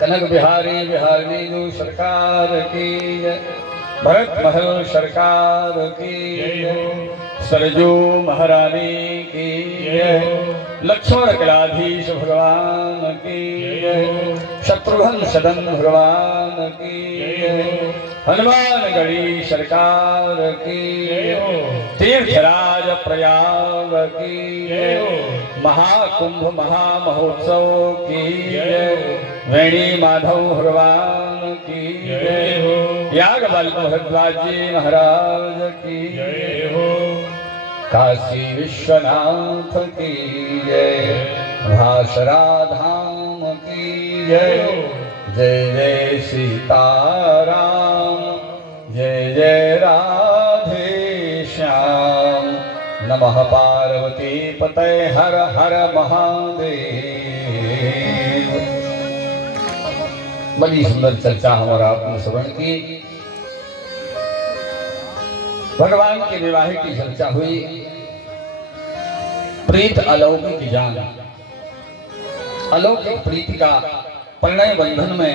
कनक बिहारी बिहारी सरकार की जय। भरत महल सरकार की जय। सरजू महारानी की जय। लक्ष्मण कलाधीश भगवान की जय। शत्रुघ्न सदन भगवान की जय। हनुमान गढ़ी सरकार की तीर्थराज प्रयाग की जय। महाकुंभ महामहोत्सव की जय। वेणी माधव भगवान की जय। याज्ञवल्क्य भरद्वाज जी महाराज की जय हो। काशी विश्वनाथ की जय। भासरा धाम की जय। जय जय सीताराम जय जय राधे श्याम। नमः पार्वती पते हर हर महादेव। बड़ी सुंदर चर्चा हमारा आपने श्रवण की। भगवान के विवाह की चर्चा हुई। प्रीत अलौकिक जान, अलौकिक प्रीति का परिणय बंधन में,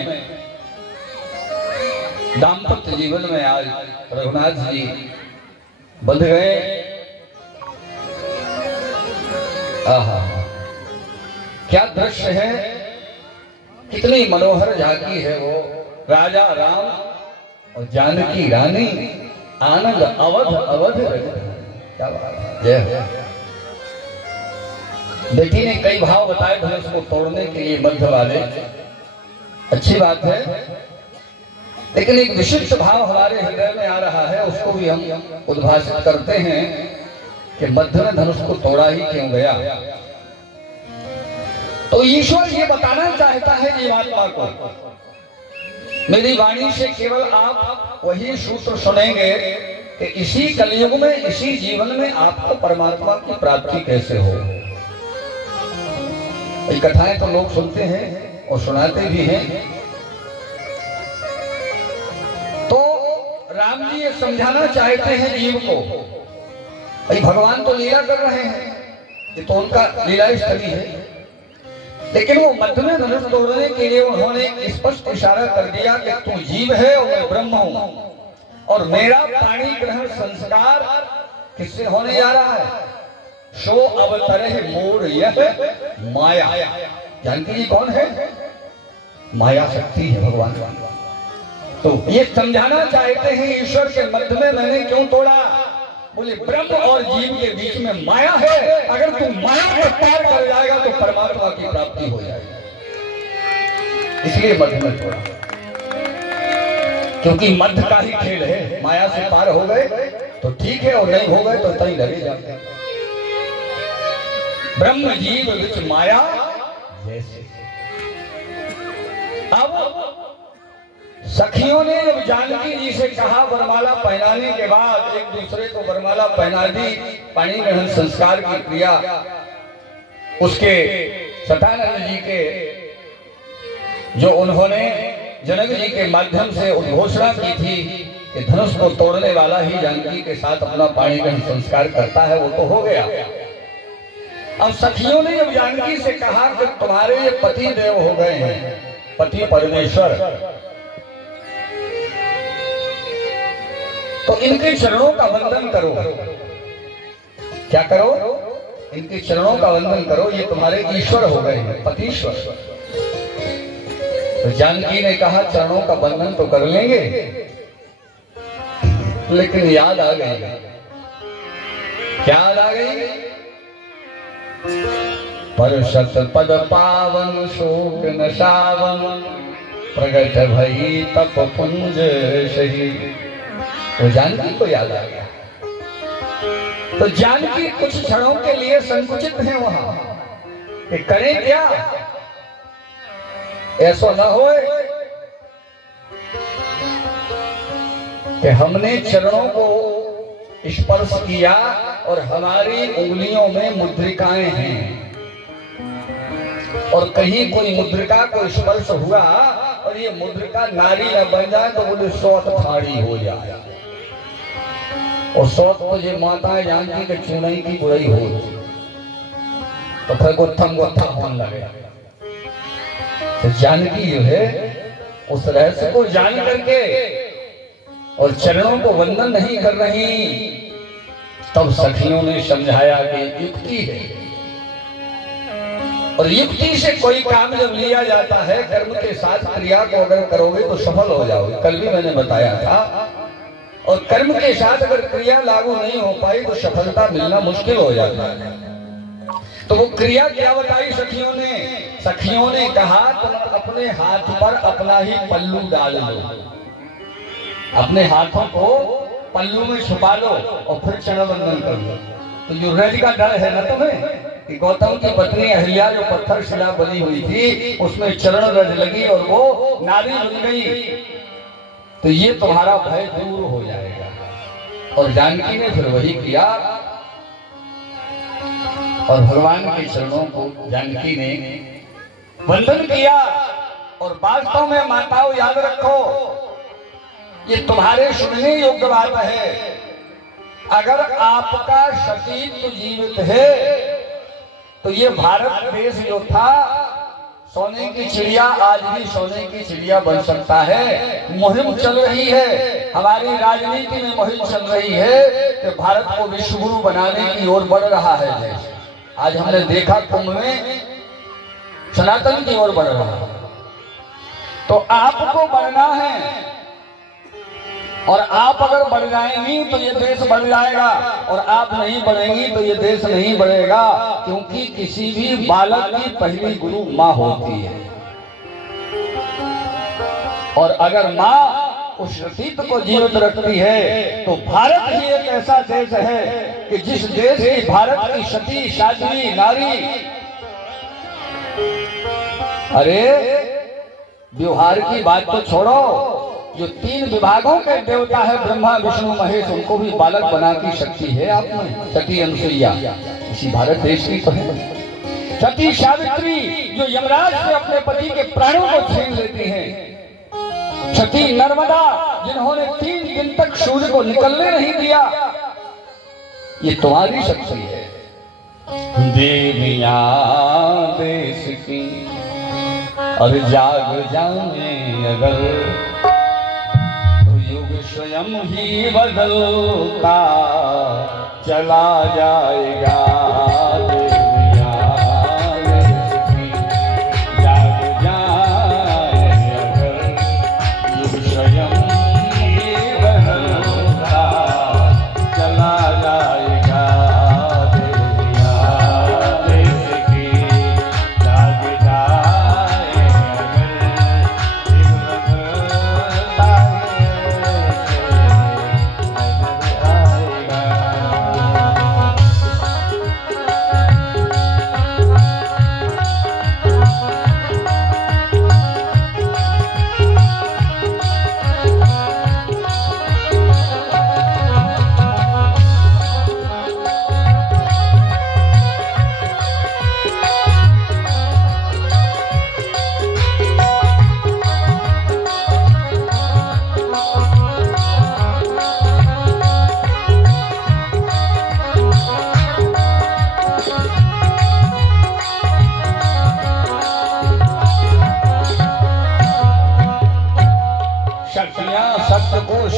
दाम्पत्य जीवन में आज रघुनाथ जी बंध गए। आहा, क्या दृश्य है, कितनी मनोहर झांकी है वो। राजा राम और जानकी रानी, आनंद अवध अवध। क्या बात है, जय। बेटी ने कई भाव बताए धनुष को तोड़ने के लिए, मध्य वाले, अच्छी बात है, लेकिन एक विशिष्ट भाव हमारे हृदय में आ रहा है, उसको भी हम उद्भाषित करते हैं कि मध्य ने धनुष को तोड़ा ही क्यों गया। तो ईश्वर ये बताना चाहता है जीवात्मा को। मेरी वाणी से केवल आप वही सूत्र सुनेंगे कि इसी कलयुग में, इसी जीवन में आपको परमात्मा की प्राप्ति कैसे हो। ये कथाएं तो लोग सुनते हैं और सुनाते भी हैं। तो राम जी ये समझाना चाहते हैं जीव को, भाई भगवान तो लीला कर रहे हैं, ये तो उनका लीला स्थली है, लेकिन वो मध्य में धनुष तोड़ने के लिए उन्होंने स्पष्ट इशारा कर दिया कि तू जीव है और मैं ब्रह्म हूं, और मेरा पाणी ग्रहण संस्कार किससे होने जा रहा है। सो अवतरह मूढ़ यह माया। जानकी जी कौन है? माया शक्ति है भगवान। तो ये समझाना चाहते हैं ईश्वर के मध्य में मैंने क्यों तोड़ा। बोले ब्रह्म और जीव के बीच में माया है, अगर तू माया को पार कर जाएगा तो परमात्मा की प्राप्ति हो जाएगी, इसलिए मध्य में तोड़ा। क्योंकि मध्य का ही खेल है, माया से पार हो गए तो ठीक है, और नहीं हो गए तो तई लगे जाते। ब्रह्म जीव विच माया जैसे। अब सखियों ने जब जानकी जी से कहा, वरमाला पहनाने के बाद एक दूसरे को वरमाला पहना दी, पाणी ग्रहण संस्कार की क्रिया, उसके सतानंद जी के जो उन्होंने जनक जी के माध्यम से उद्घोषणा की थी कि धनुष को तोड़ने वाला ही जानकी के साथ अपना पाणी ग्रहण संस्कार करता है, वो तो हो गया। अब सखियों ने जब जानकी से कहा कि तुम्हारे ये पति देव हो गए हैं, पति परमेश्वर, तो इनके चरणों का वंदन करो। क्या करो? इनके चरणों का वंदन करो, ये तुम्हारे ईश्वर हो गए हैं, पतीश्वर। तो जानकी ने कहा चरणों का वंदन तो कर लेंगे, लेकिन याद आ गई। क्या याद आ गई? पर सत पद पावन शोक न सावन, प्रगट भई तप पुंज सही। वो जानकी को याद आ गया। तो जानकी कुछ क्षणों के लिए संकुचित है वहां कि करें क्या, ऐसा न हो कि हमने चरणों को स्पर्श किया और हमारी उंगलियों में मुद्रिकाएं हैं, और कहीं कोई मुद्रिका को स्पर्श हुआ और ये मुद्रिका नारी न बन जाए तो बोले सौत फाड़ी हो जाए, और सौत को ये माता जानकी के चुनई की बुराई हो, तो फिर गुत्थम गुत्था होने लगे। तो जानकी जो है उस रहस्य को जान करके और चरणों को वंदन नहीं कर रही, तब सखियों ने समझाया कि युक्ति है, और युक्ति से कोई काम जब लिया जाता है, कर्म के साथ क्रिया को अगर करोगे तो सफल हो जाओगे। कल भी मैंने बताया था। और कर्म के साथ अगर क्रिया लागू नहीं हो पाई तो सफलता मिलना मुश्किल हो जाता है। तो वो क्रिया क्या बताई सखियों ने? सखियों ने कहा तुम अपने हाथ पर अपना ही पल्लू डाल लो, अपने हाथों को पल्लू में छुपा लो और फिर चरण वंदन कर लो। तो जो रज का डर है ना तुम्हें कि गौतम की पत्नी अहिल्या जो पत्थर शिला बनी हुई थी उसमें चरण रज लगी और वो नारी बन गई, तो ये तुम्हारा भय दूर हो जाएगा। और जानकी ने फिर वही किया और भगवान के चरणों को जानकी ने वंदन किया। और वास्तव में माताओं याद रखो, ये तुम्हारे सुनने योग्य बात है। अगर आपका सतीत्व जीवित है तो ये भारत देश जो था सोने की चिड़िया आज भी सोने की चिड़िया बन सकता है। मुहिम चल रही है, हमारी राजनीति में मुहिम चल रही है कि भारत को विश्व गुरु बनाने की ओर बढ़ रहा है देश। आज हमने देखा कुंभ में सनातन की ओर बढ़ रहा है। तो आपको बढ़ना है, और आप अगर बढ़ जाएंगी तो ये देश बढ़ जाएगा, और आप नहीं बढ़ेंगी तो ये देश नहीं बढ़ेगा। क्योंकि किसी भी बालक की पहली गुरु माँ होती है, और अगर माँ उस अस्तित्व को जीवित रखती है तो भारत ही एक ऐसा देश है कि जिस देश की भारत की सती साध्वी नारी, अरे व्यवहार की बात तो छोड़ो, जो 3 विभागों के देवता है ब्रह्मा विष्णु महेश, उनको भी बालक बना की शक्ति है आप में। सती अनुसुईया इसी भारत देश की तो है। सती सावित्री जो यमराज से अपने पति के प्राणों को छीन लेती हैं। सती नर्मदा जिन्होंने 3 दिन तक सूर्य को निकलने नहीं दिया, ये तुम्हारी शक्ति है। देवियां देश की और जाग जाए अगर तो युग स्वयं ही बदलता चला जाएगा।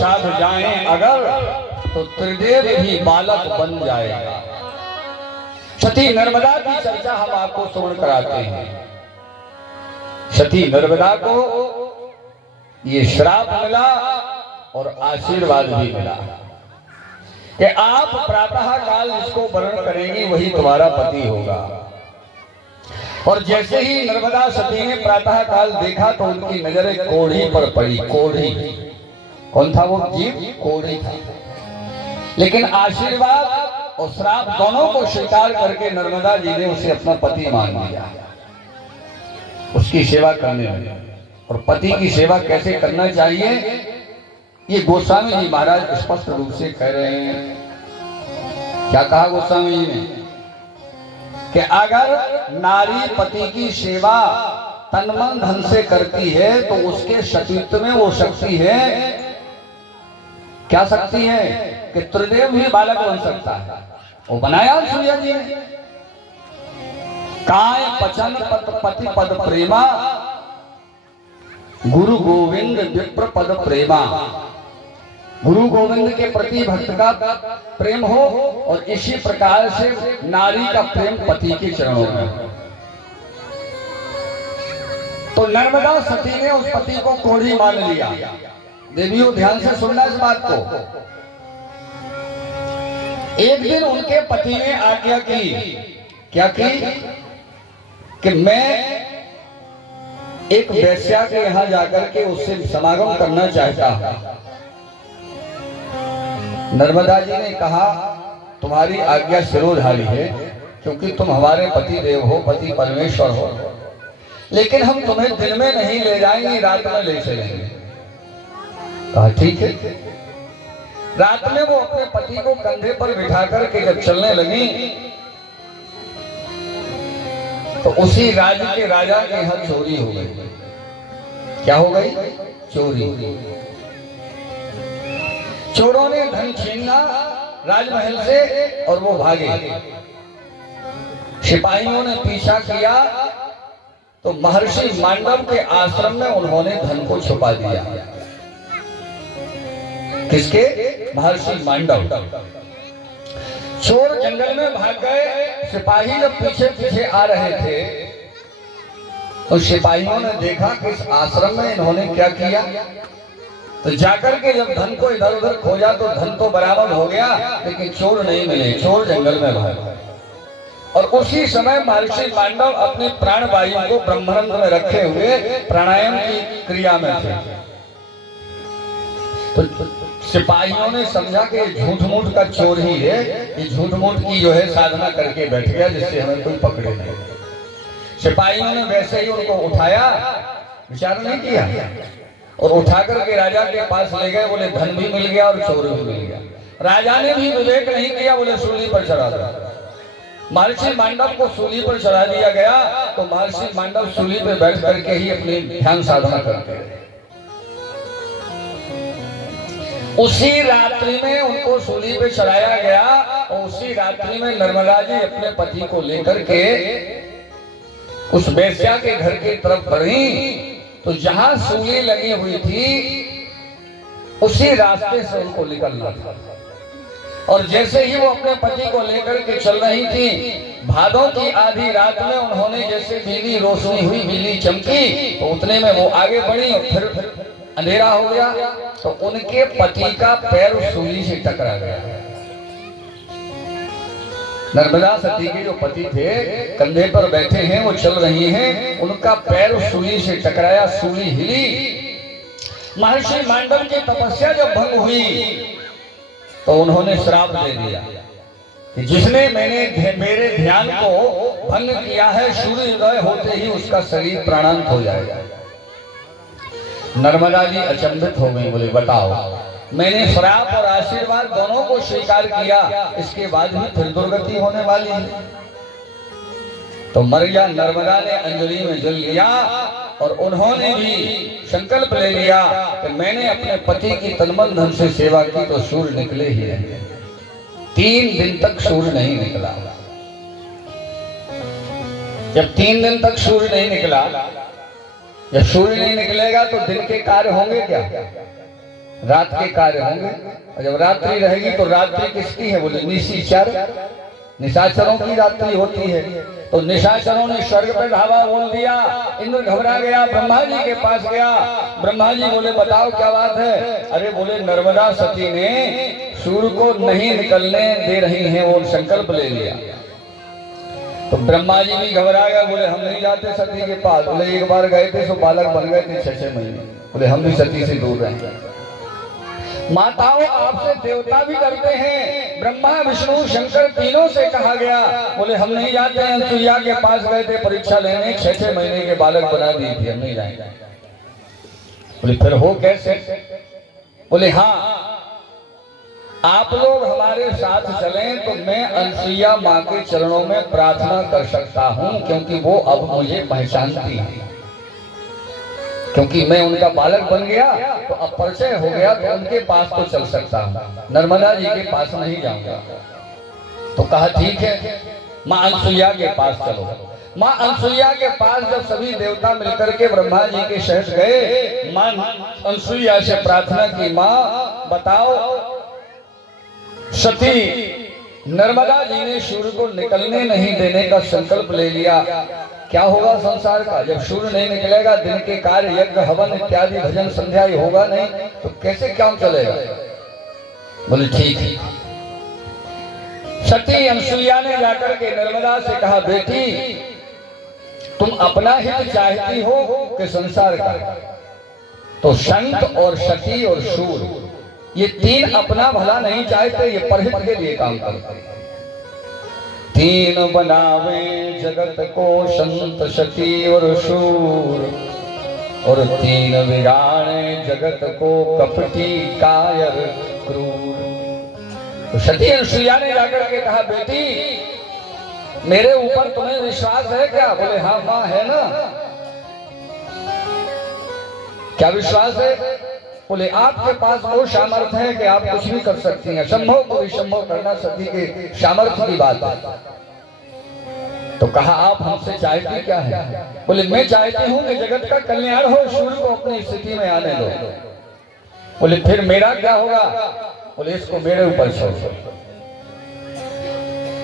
साध जाएं अगर तो त्रिदेव भी बालक बन जाएगा। सती नर्मदा की चर्चा हम आपको श्रवण कराते हैं। सती नर्मदा को ये श्राप मिला और आशीर्वाद भी मिला कि आप प्रातः काल जिसको वर्ण करेंगी वही तुम्हारा पति होगा। और जैसे ही नर्मदा सती ने प्रातः काल देखा तो उनकी नजर एक कोढ़ी पर पड़ी। कोढ़ी कौन था वो जीव? कोढ़ी था। लेकिन आशीर्वाद और श्राप दोनों को स्वीकार करके नर्मदा जी ने उसे अपना पति मान लिया, उसकी सेवा करने लगे। और पति की सेवा कैसे करना चाहिए ये गोस्वामी जी महाराज स्पष्ट रूप से कह रहे हैं। क्या कहा गोस्वामी जी ने कि अगर नारी पति की सेवा तन मन धन से करती है तो उसके सतीत्व में वो शक्ति है। क्या शक्ति है कि त्रिदेव भी बालक बन सकता है। वो बनाया सूर्य जी ने। काय पचन पति पद प्रेमा गुरु गोविंद विप्र पद प्रेमा। गुरु गोविंद के प्रति भक्त का प्रेम हो और इसी प्रकार से नारी का प्रेम पति के चरणों में। तो नर्मदा सती ने उस पति को कोढ़ी मान लिया। देवियों ध्यान से सुनना इस बात को। एक दिन उनके पति ने आज्ञा की, क्या की कि मैं एक वेश्या के यहां जाकर के उससे समागम करना चाहता हूं। नर्मदा जी ने कहा तुम्हारी आज्ञा शिरोधारी है क्योंकि तुम हमारे पति देव हो, पति परमेश्वर हो, लेकिन हम तुम्हें दिन में नहीं ले जाएंगे, रात में ले चलेंगे। कहा ठीक है। रात में वो अपने पति को कंधे पर बिठा करके जब चलने लगी तो उसी राज्य के राजा के यहाँ चोरी हो गई। क्या हो गई? चोरी। चोरों ने धन छीना राजमहल से और वो भागे। सिपाहियों ने पीछा किया तो महर्षि मांडव के आश्रम में उन्होंने धन को छुपा दिया। किसके? महर्षि मांडव। चोर जंगल में भाग गए। सिपाही जब पीछे पीछे आ रहे थे तो सिपाहियों ने देखा कि इस आश्रम में इन्होंने क्या किया। तो जाकर के जब धन को इधर उधर खोजा तो धन तो बरामद हो गया लेकिन चोर नहीं मिले। चोर जंगल में भाग। और उसी समय महर्षि मांडव अपनी प्राण वायु को ब्रह्मरंध्र में रखे हुए प्राणायाम की क्रिया में थे। तो सिपाहियों ने समझा कि झूठ मूठ का चोर ही है, ये झूठ मूठ की जो है साधना करके बैठ गया जिससे हमें कोई पकड़े नहीं। सिपाहियों ने वैसे ही उनको उठाया, विचार नहीं किया, और उठा करके राजा के पास ले गए। बोले धन भी मिल गया और चोर भी मिल गया। राजा ने भी विवेक नहीं किया, बोले सूली पर चढ़ा दो। महर्षि मांडव को सूली पर चढ़ा दिया गया तो महर्षि मांडव सूली पर बैठ करके ही अपनी ध्यान साधना करते रहे। उसी रात्रि में उनको सूली पे चढ़ाया गया और उसी रात्रि में नर्मदा जी अपने पति को लेकर के उस वेश्या के घर की तरफ बढ़ी। तो जहां सूली लगी हुई थी उसी रास्ते से उनको निकलना था। और जैसे ही वो अपने पति को लेकर के चल रही थी, भादों की आधी रात में उन्होंने जैसे बिजली रोशनी हुई, बिजली चमकी, तो उतने में वो आगे बढ़ी और फिर अंधेरा हो गया। तो उनके पति का पैर सूली से टकरा गया। नर्मदा सती के जो पति थे कंधे पर बैठे हैं, वो चल रही हैं, उनका पैर सूली से टकराया, सूली हिली। महर्षि मांडव की तपस्या जब भंग हुई तो उन्होंने श्राप दे दिया कि जिसने मेरे ध्यान को भंग किया है, सूर्योदय होते ही उसका शरीर प्राणांत हो जाएगा। नर्मदा जी अचंभित हो गई। बोले बताओ, मैंने श्राप और आशीर्वाद दोनों को स्वीकार किया, इसके बाद भी फिर दुर्गति होने वाली है। तो मरिया नर्मदा ने अंजलि में जल लिया और उन्होंने भी संकल्प ले लिया कि मैंने अपने पति की तनमन धन से सेवा की तो सूर्य निकले ही नहीं। 3 दिन तक सूर्य नहीं निकला। जब 3 दिन तक सूर्य नहीं निकला, जब सूर्य नहीं निकलेगा तो दिन के कार्य होंगे क्या? रात के कार्य होंगे, और जब रात्रि रहेगी तो रात्रि किसकी है? बोले निशाचर, निशाचरों की रात्रि होती है। तो निशाचरों ने स्वर्ग पे धावा बोल दिया। इंद्र घबरा गया, ब्रह्मा जी के पास गया। ब्रह्मा जी बोले बताओ क्या बात है? अरे बोले नर्मदा सती ने सूर्य को नहीं निकलने दे रही हैं, वो संकल्प ले लिया। तो ब्रह्मा जी भी घबरा गया, बोले हम नहीं जाते सती के पास। बोले एक बार गए थे तो बालक बन गए थे 6-6 महीने। बोले हम भी सती से दूर रहेंगे। माताओं आपसे देवता भी करते हैं, ब्रह्मा विष्णु शंकर तीनों से कहा गया। बोले हम नहीं जाते हैं। अनसुईया के पास गए थे परीक्षा लेने, 6-6 महीने के बालक बना दिए थे, हम नहीं जाएंगे। बोले फिर हो कैसे? बोले हाँ आप लोग हमारे साथ चलें तो मैं अनसुईया माँ के चरणों में प्रार्थना कर सकता हूँ, क्योंकि वो अब मुझे पहचानती है, क्योंकि मैं उनका बालक बन गया तो अब परिचय हो गया, तो उनके पास तो चल सकता हूँ, नर्मदा जी के पास नहीं जाऊंगा। तो कहा ठीक है, माँ अनसुईया के पास चलो। माँ अनसुईया के पास जब सभी देवता मिलकर के ब्रह्मा जी के शहर गए, माँ अनसुईया से प्रार्थना की, माँ बताओ सती नर्मदा जी ने सूर्य को निकलने नहीं देने का संकल्प ले लिया, क्या होगा संसार का? जब सूर्य नहीं निकलेगा, दिन के कार्य यज्ञ हवन इत्यादि भजन संध्या होगा नहीं, तो कैसे काम चलेगा? बोले ठीक है। सती अनसुईया ने जाकर के नर्मदा से कहा बेटी तुम अपना हित चाहती हो कि संसार का? तो संत और सती और सूर्य ये तीन अपना भला नहीं चाहते, ये परहित के लिए काम करते। तीन बनावे जगत को संत सती और सूर, और तीन बिगाड़े जगत को कपटी कायर क्रूर। तो सती अनसुईया ने जाकर के कहा बेटी मेरे ऊपर तुम्हें विश्वास है क्या? बोले हाँ माँ है ना। क्या विश्वास है? बोले आपके पास वो सामर्थ्य है कि आप कुछ भी कर सकती हैं, संभव को विसंभव करना सती के सामर्थ्य की बात है। तो कहा आप हमसे चाहती क्या है? बोले मैं चाहती हूँ कि जगत का कल्याण हो, सूर्य को अपनी स्थिति में आने दो। बोले फिर मेरा क्या होगा? बोले इसको मेरे ऊपर छोड़ो।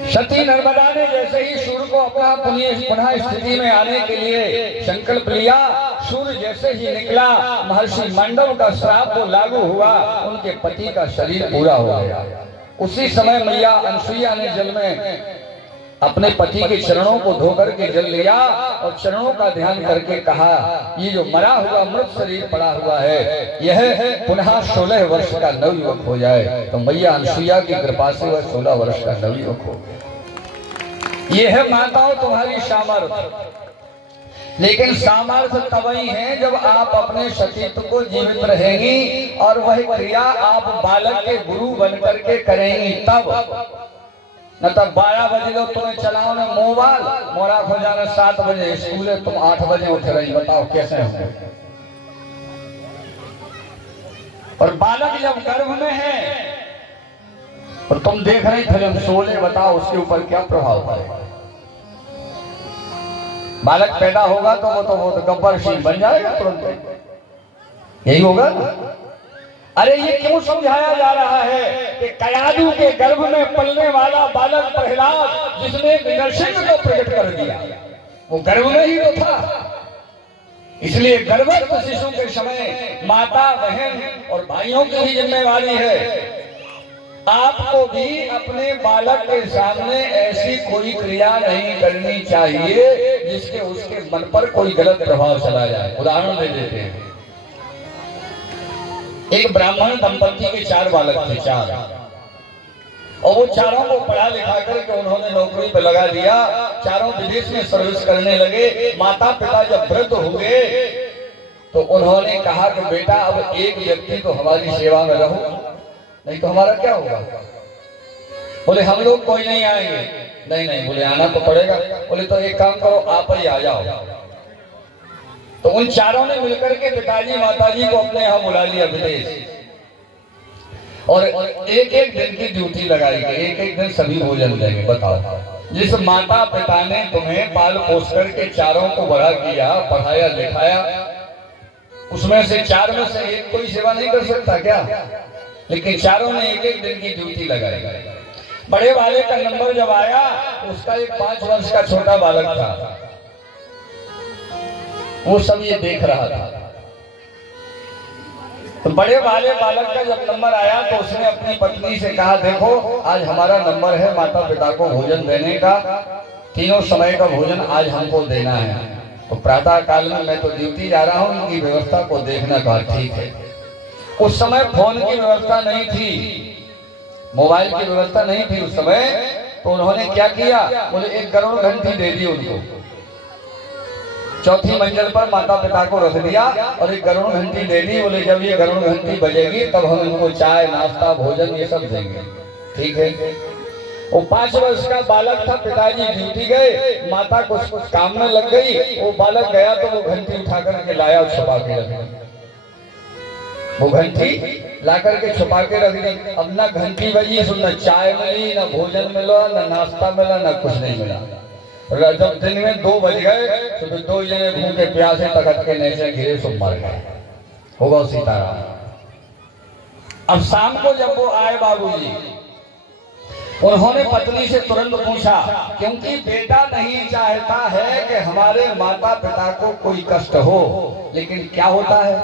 सती नर्मदा ने जैसे ही सूर्य को अपना पुनः स्थिति में आने के लिए संकल्प लिया, सूर्य जैसे ही निकला, महर्षि मंडव का श्राप वो लागू हुआ, उनके पति का शरीर पूरा हो गया। उसी समय मैया अनसुईया ने जल में अपने पति के चरणों को धोकर के जल लिया और चरणों का ध्यान करके कहा ये जो मरा हुआ मृत शरीर पड़ा हुआ है यह पुनः 16 वर्ष का नवयुवक हो जाए। तो मैया अनसुईया की कृपा से वह 16 वर्ष का नवयुवक हो गया। ये है माताओं तुम्हारी सामर्थ्य। लेकिन सामर्थ्य तभी है जब आप अपने सतीत्व को जीवित रहेंगी और वह क्रिया आप बालक के गुरु बनकर के करेंगी तब। न तब 12 बजे लो तुम्हें चलाओ न मोबाइल, मोरा हो जाना 7 बजे स्कूल है, तुम 8 बजे उठ रही, बताओ कैसे होंगे? और बालक जब गर्भ में है और तुम देख रही फिल्म शोले, बताओ उसके ऊपर क्या प्रभाव पड़ेगा? बालक पैदा होगा तो वो तो गब्बर सिंह बन जाएगा तुरंत, यही होगा। अरे ये क्यों समझाया जा रहा है कि कयादू के गर्भ में पलने वाला बालक प्रहलाद जिसने नरसिंह को प्रकट कर दिया वो गर्भ में ही तो था। इसलिए गर्भस्थ शिशु के समय माता बहन और भाइयों की भी जिम्मेवारी है। आपको भी अपने बालक के सामने ऐसी कोई क्रिया नहीं करनी चाहिए जिसके उसके मन पर कोई गलत प्रभाव चला जाए। उदाहरण दे देते हैं, एक ब्राह्मण दंपति के 4 बालक थे, 4, और वो चारों को पढ़ा लिखा करके उन्होंने नौकरी पर लगा दिया। चारों विदेश में सर्विस करने लगे। माता पिता जब वृद्ध हुए तो उन्होंने कहा कि बेटा अब एक व्यक्ति तो हमारी सेवा में रहो, नहीं तो हमारा क्या होगा? बोले हम लोग कोई नहीं आएंगे। नहीं बोले आना तो पड़ेगा। बोले तो एक काम करो आप ही आ जाओ। तो उन चारों ने मिलकर के पिताजी माताजी को अपने यहाँ बुला लिया विदेश, और एक एक दिन की ड्यूटी लगाई गई, एक एक दिन सभी भोजन देंगे। बताओ, जिस माता पिता ने तुम्हें पाल पोस करके चारों को बड़ा किया, पढ़ाया लिखाया, उसमें से 4 में से एक कोई सेवा नहीं कर सकता क्या? लेकिन चारों ने एक एक दिन की ड्यूटी लगाई। बड़े वाले का नंबर जब आया, उसका एक 5 वर्ष का छोटा बालक था, वो सब ये देख रहा था। तो बड़े वाले बालक का जब नंबर आया तो उसने अपनी पत्नी से कहा, देखो आज हमारा नंबर है माता पिता को भोजन देने का, तीनों समय का भोजन आज हमको देना है। तो प्रातः काल में मैं तो ड्यूटी जा रहा हूँ, इनकी व्यवस्था को देखना। कहा ठीक है। उस समय फोन की व्यवस्था नहीं थी, मोबाइल की व्यवस्था नहीं थी उस समय। तो उन्होंने क्या किया, बोले 1 गरुड़ घंटी दे दी उनको, 4थी मंजिल पर माता पिता को रख दिया और 1 गरुड़ घंटी दे दी। बोले जब ये गरुड़ घंटी बजेगी तब हम इनको चाय नाश्ता भोजन ये सब देंगे। ठीक है। वो 5 वर्ष का बालक था, पिताजी ड्यूटी गए, माता कुछ काम में लग गई, वो बालक गया तो वो घंटी उठा करके लाया और छुपा के रख दी। वो घंटी ला करके छुपा के रख दी। अब ना घंटी बजी, सुन चाय मिली, ना भोजन मिला, ना नाश्ता मिला, ना कुछ नहीं मिला। जब दिन में 2 बज गए तो 2 जने भूखे प्यासे तखत के नीचे घिरे, सो मर गए। होगा सीताराम। अब शाम को जब वो आए बाबूजी, उन्होंने पत्नी से तुरंत पूछा, क्योंकि बेटा नहीं चाहता है कि हमारे माता पिता को कोई कष्ट हो, लेकिन क्या होता है,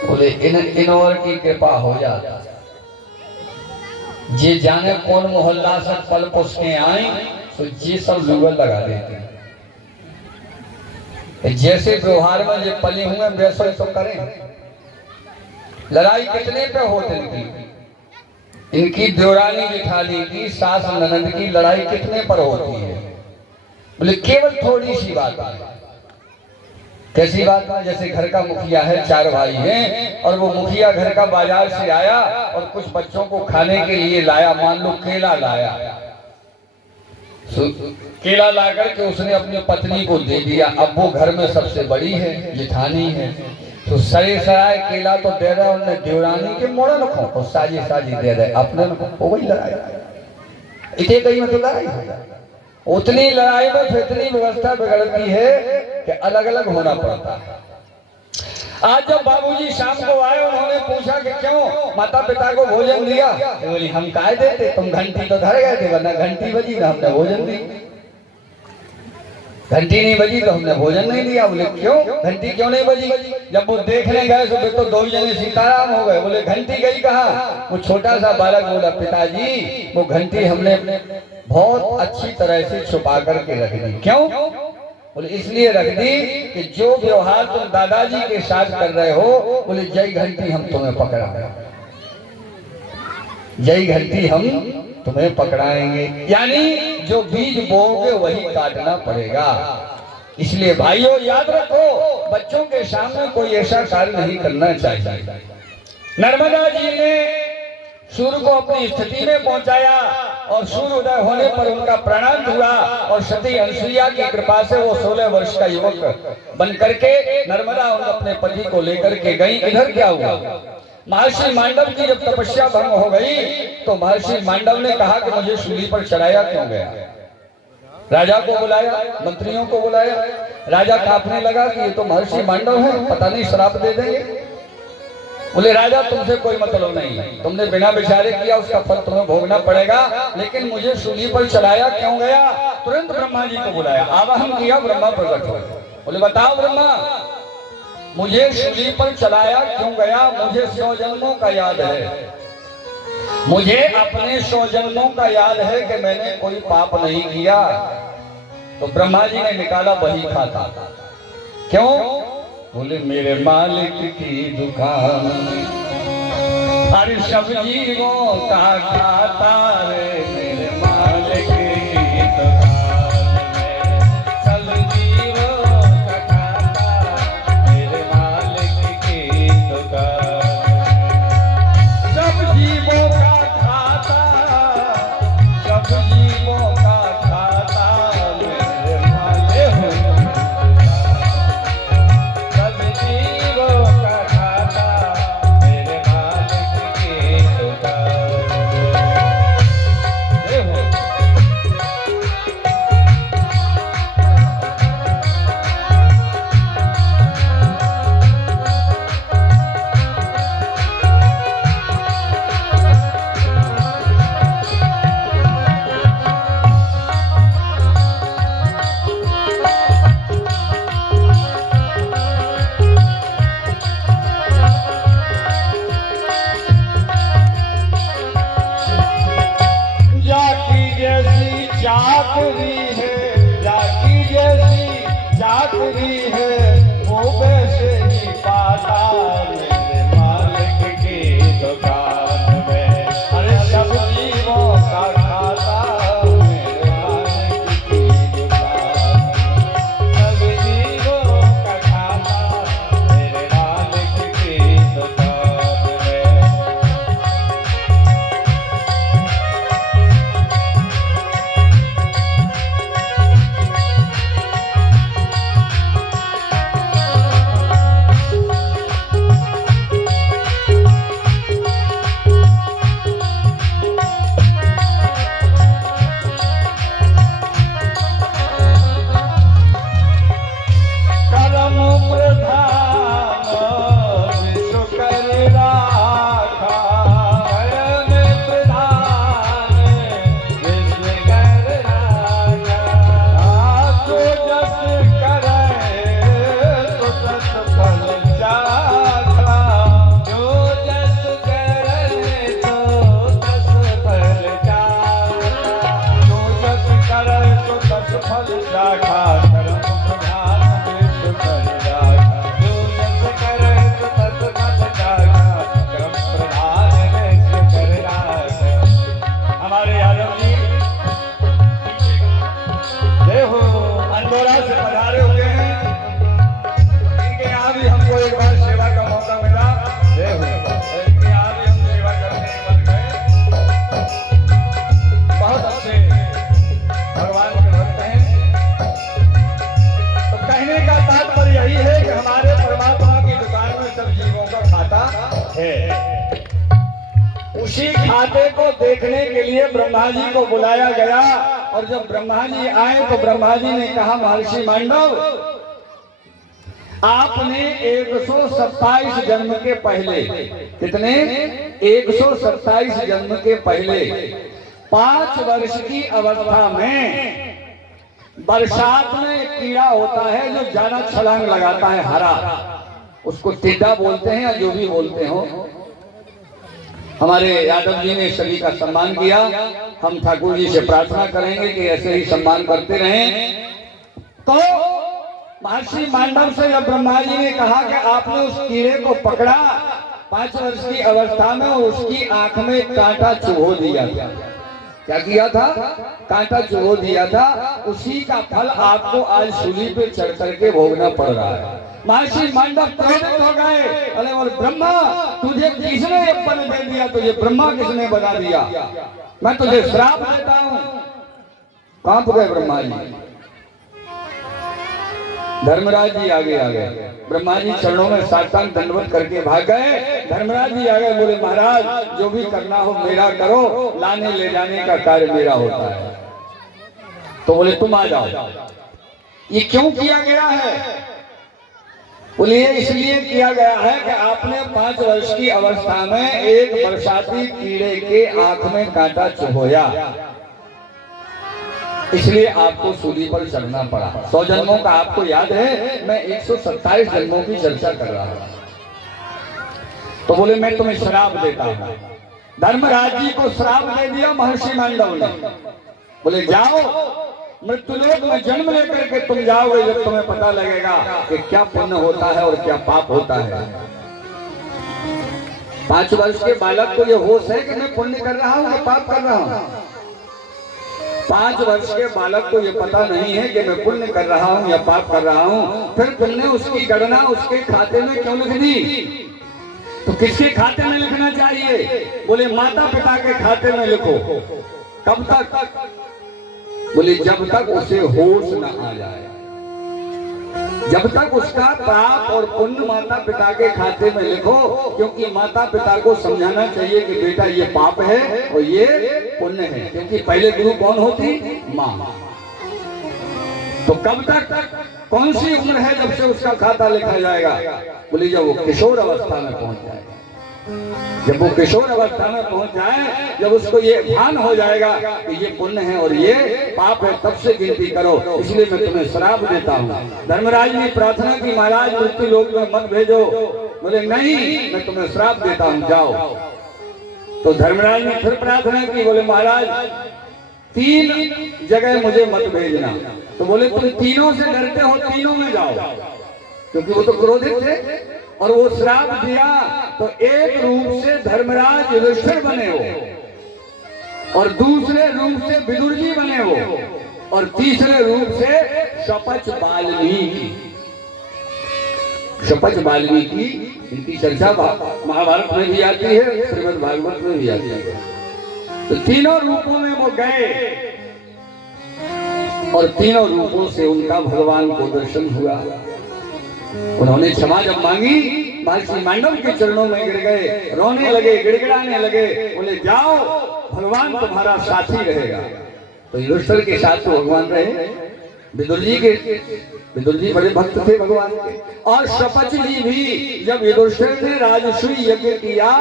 बोले इनवर की कृपा हो जाता। जे जाने कौन मोहल्ला से पल पुस के आए तो ये सब जुगल लगा देते हैं। जैसे व्यवहार में जो पले हुए वैसे तो करें। लड़ाई कितने पे होती इनकी देवरानी जेठानी की, सास ननद की लड़ाई कितने पर होती है? बोले केवल थोड़ी सी बात है। कैसी बात है? जैसे घर का मुखिया है, 4 भाई हैं, और वो मुखिया घर का बाजार से आया और कुछ बच्चों को खाने के लिए लाया। मान लो केला लाया, केला ला करके उसने अपनी पत्नी को दे दिया। अब वो घर में सबसे बड़ी है, जेठानी है, तो सरे सराय केला तो दे रहा है उन्होंने देवरानी के मोड़न को, और साजी साजी दे रहे अपने को। वही लड़ाई इतने कहीं में तो लड़ाई हो जाए। उतनी लड़ाई में इतनी व्यवस्था बिगड़ती है कि अलग अलग होना पड़ता है। आज जब बाबूजी शाम को आए, उन्होंने पूछा कि क्यों माता पिता को भोजन दिया? बोली हम काय देते, तुम घंटी तो धर गए थे, वरना घंटी बजी ना हमने भोजन दी। घंटी नहीं बजी तो हमने भोजन नहीं दिया। बोले क्यों घंटी क्यों नहीं बजी? जब वो देखने गए तो 2 जने सीताराम हो गए। बोले घंटी गई कहाँ? वो छोटा सा बालक बोला, पिताजी वो घंटी हमने बहुत अच्छी तरह से छुपा करके रख दी। क्यों? बोले इसलिए रख दी कि जो व्यवहार तुम दादाजी के साथ कर रहे हो, बोले जय घंटी हम तुम्हें पकड़ा, जय घंटी हम तुम्हें पकड़ाएंगे। यानी जो बीज बोओगे वही काटना पड़ेगा। इसलिए भाइयों याद रखो, बच्चों के सामने कोई ऐसा कार्य नहीं करना चाहिए। नर्मदा जी ने सूर्य को अपनी स्थिति में पहुंचाया और सूर्य उदय होने पर उनका प्रणाम हुआ और सती अनसुईया की कृपा से वो 16 वर्ष का युवक बन करके नर्मदा अपने पति को लेकर के गई। इधर क्या हुआ? महर्षि मांडव की जब तपस्या भंग हो गई तो महर्षि मांडव ने कहा कि मुझे सूली पर चढ़ाया क्यों गया? राजा को बुलाया, मंत्रियों को बुलाया। राजा कांपने लगा कि ये तो महर्षि मांडव है, पता नहीं श्राप दे देंगे। बोले राजा तुमसे कोई मतलब नहीं है, तुमने बिना विचारे किया, उसका फल तुम्हें भोगना पड़ेगा, लेकिन मुझे सूली पर चढ़ाया क्यों गया? तुरंत ब्रह्मा जी को बुलाया, आवाहन किया, ब्रह्मा प्रकट हुए। बोले बताओ ब्रह्मा, मुझे सूली पर चढ़ाया क्यों गया? मुझे 100 जन्मों का याद है, मुझे अपने 100 जन्मों का याद है कि मैंने कोई पाप नहीं किया। तो ब्रह्मा जी ने निकाला बही खाता। क्यों? बोले मेरे मालिक की दुकान हर सब्जियों का खाता रे, मेरे मालिक की दुकान में सब्जियों का खाता, मेरे मालिक की दुकान सब्जियों का खाता, सब्जियों का खाता, मेरे मालिक चाकरी है वो वैसे ही पाता मेरे मालिक की दुकान में। अरे सब जीवों का खाता मेरे मालिक की दुकान में। सब जीवों का खाता मेरे मालिक की दुकान में। करम प्रधान विश्व कर राखा। करम प्रधान विश्व कर राखा। जो जस करे तो तस फल चाखा। जो जस करे तो तस फल चाखा। जो जस करे तो तस फल चाखा। करम प्रधान विश्व कर राखा। जो जस करे तो तस फल चाखा। करम प्रधान विश्व कर राखा। हमारे यादव जी देखो अंदौरा से पधारे हुए हैं। इनके यहाँ भी हमको एक बार सेवा का मौका मिला। देखो इनके यहाँ भी हम सेवा करने बन गए। बहुत अच्छे भगवान के भक्त हैं। तो कहने का तात्पर्य यही है कि हमारे परमात्मा की दुकान में सब जीवों का खाता है। उसी खाते को देखने के लिए ब्रह्मा जी को बुलाया गया। और जब ब्रह्मा जी आए तो ब्रह्मा जी ने कहा, महर्षि मांडव, आपने 127 जन्म के पहले, कितने 127 जन्म के पहले 5 वर्ष की अवस्था में बरसात में एक कीड़ा होता है जो ज्यादा छलांग लगाता है, हरा, उसको टिड्डा बोलते हैं या जो भी बोलते हो। हमारे यादव जी ने सभी का सम्मान किया। हम ठाकुर जी से प्रार्थना करेंगे कि ऐसे ही सम्मान करते रहें। तो महर्षि मांडव से जब ब्रह्मा जी ने कहा कि आपने उस कीड़े को पकड़ा 5 वर्ष की अवस्था में और उसकी आंख में कांटा चुभो दिया था। क्या किया था? कांटा चुभो दिया था। उसी का फल आपको आज सूली पे चढ़ करके भोगना पड़ रहा है। महर्षि मांडव क्रोधित हो गए। अरे और ब्रह्मा, तुझे किसने बल दे दिया? तुझे ब्रह्मा किसने बना दिया? मैं तुझे श्राप देता हूँ। कांप गए ब्रह्मा जी। धर्मराज जी आगे आ गए। ब्रह्मा जी चरणों में साष्टांग दंडवत करके भाग गए। धर्मराज जी आ गए, बोले महाराज जो भी करना हो मेरा करो, लाने ले जाने का कार्य मेरा होता है। तो बोले तुम आ जाओ। ये क्यों किया गया है? बोले इसलिए किया गया है कि आपने 5 वर्ष की अवस्था में एक बरसाती कीड़े के आंख में कांटा चुभोया, इसलिए आपको सूली पर चढ़ना पड़ा। 100 जन्मों का आपको याद है, मैं 127 जन्मों की चर्चा कर रहा हूं। तो बोले मैं तुम्हें श्राप देता हूं। धर्मराज जी को श्राप दे दिया महर्षि मांडव ने। बोले जाओ मृत्युलोक में जन्म लेकर के तुम जाओगे, जब तुम्हें पता लगेगा कि क्या पुण्य होता है और क्या पाप होता है। 5 वर्ष के बालक को ये होश है कि मैं पुण्य कर रहा हूं या पाप कर रहा हूं? 5 वर्ष के बालक को ये पता नहीं है कि मैं पुण्य कर रहा हूं या पाप कर रहा हूं। फिर तुमने उसकी गणना उसके खाते में क्यों लिख दी? तो किसके खाते में लिखना चाहिए? बोले माता पिता के खाते में लिखो। कब तक? बोले जब तक उसे होश न आ जाए, जब तक उसका पाप और पुण्य माता पिता के खाते में लिखो। क्योंकि माता पिता को समझाना चाहिए कि बेटा ये पाप है और ये पुण्य है, क्योंकि पहले गुरु कौन होती? माँ। तो कब तक, कौन सी उम्र है जब से उसका खाता लिखा जाएगा? बोले जब वो किशोर अवस्था में पहुंच जाएगा। जब वो किशोर अवस्था में पहुंच जाए, जब उसको ये भान हो जाएगा कि ये पुण्य है और ये पाप है, तब से गिनती करो। इसलिए मैं तुम्हें श्राप देता हूँ। धर्मराज ने प्रार्थना की, महाराज मृत्यु लोक में मत भेजो। बोले नहीं, मैं तुम्हें श्राप देता हूँ, जाओ। तो धर्मराज ने फिर प्रार्थना की, बोले महाराज 3 जगह मुझे मत भेजना। तो बोले तुम तीनों से डरते हो, तीनों में जाओ, क्योंकि वो तो क्रोधित थे और वो श्राप दिया। तो एक रूप से धर्मराज युधिष्ठिर बने हो, और दूसरे रूप से विदुर जी बने हो, और तीसरे रूप से शपथ वाल्मीकि। शपथ वाल्मीकि इनकी चर्चा महाभारत में भी आती है, श्रीमद् भागवत में भी आती है। तो तीनों रूपों में वो गए और तीनों रूपों से उनका भगवान को दर्शन हुआ। उन्होंने क्षमा जब मांगी, महर्षि मांडव के चरणों में गिर गए, रोने लगे, गिड़गिड़ाने लगे, बोले जाओ भगवान तुम्हारा साथी रहेगा। तो युधिष्ठिर के साथ तो भगवान रहे, विदुर जी बड़े भक्त थे भगवान के। और शपथ जी भी जब युधिष्ठिर ने राजसूय यज्ञ किया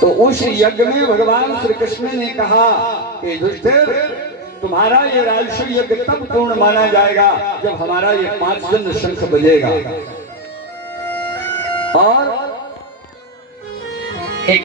तो उस यज्ञ में भगवान श्री कृष्ण ने कहा कि युधिष्ठिर तुम्हारा ये राजसूय यज्ञ तब पूर्ण माना जाएगा जब हमारा ये 5 जन्म शंख बजेगा। और